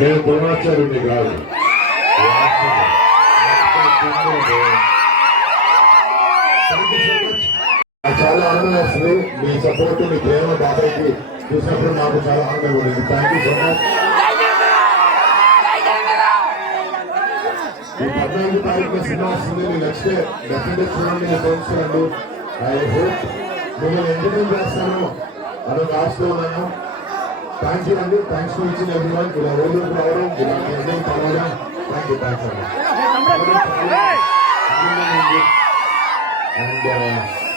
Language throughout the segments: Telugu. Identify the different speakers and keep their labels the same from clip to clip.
Speaker 1: నేను ద్రోణాచార్యుడిని కాదు. చాలా ఆనందం వస్తుంది. మీ సపోర్ట్ మీ ప్రేమ బాబాయ్కి చూసినప్పుడు నాకు చాలా ఆనందం ఉంది థ్యాంక్ యూ సో మచ్ పద్నాలుగు తారీఖు సినిమా వస్తుంది. మీరు నచ్చితే డెఫినెట్ చూడండి మీ ఫ్రెండ్స్ ఐ హోప్ మిమ్మల్ని ఎంటర్టైన్ చేస్తాను. అదొక ఆశతో ఉన్నాను. థ్యాంక్ యూ అండి థ్యాంక్స్ టు ఇచ్చిన ఎవ్రీవన్ ఇలా ఊళ్ళోకి రావడం ఇలా మీ అందరికీ కలవడం థ్యాంక్ యూ థ్యాంక్స్ అండి అండ్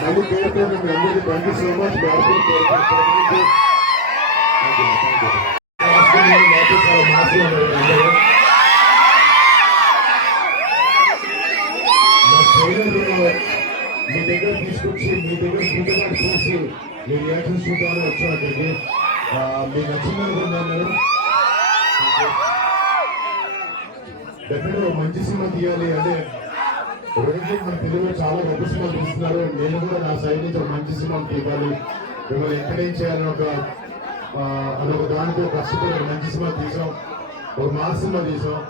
Speaker 1: మళ్ళీ పేరు పేరు మీ అందరికీ థ్యాంక్ యూ సో మచ్ మీ మీ దగ్గర తీసుకొచ్చి మీ దగ్గర చూసి మీ రియాక్షన్స్ చూడాలని వచ్చాను అక్కడికి మీకు నచ్చింది అనుకుంటున్నాను డెఫినెట్గా మంచి సినిమా తీయాలి అంటే రోజు మన తెలుగులో చాలా గొప్ప సినిమా తీస్తున్నారు నేను కూడా నా సైడ్ నుంచి ఒక మంచి సినిమా తీయాలి మిమ్మల్ని ఎంకరేజ్ చేయాలని ఒక అదొక దానితో కష్టపడి ఒక మంచి సినిమా తీసాం ఒక మాస్ సినిమా తీసాం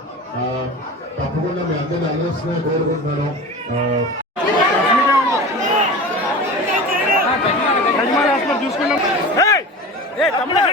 Speaker 1: తప్పకుండా మీ అందరినీ అందరిస్తున్నాయని కోరుకుంటున్నాను.
Speaker 2: ஏ தமிழக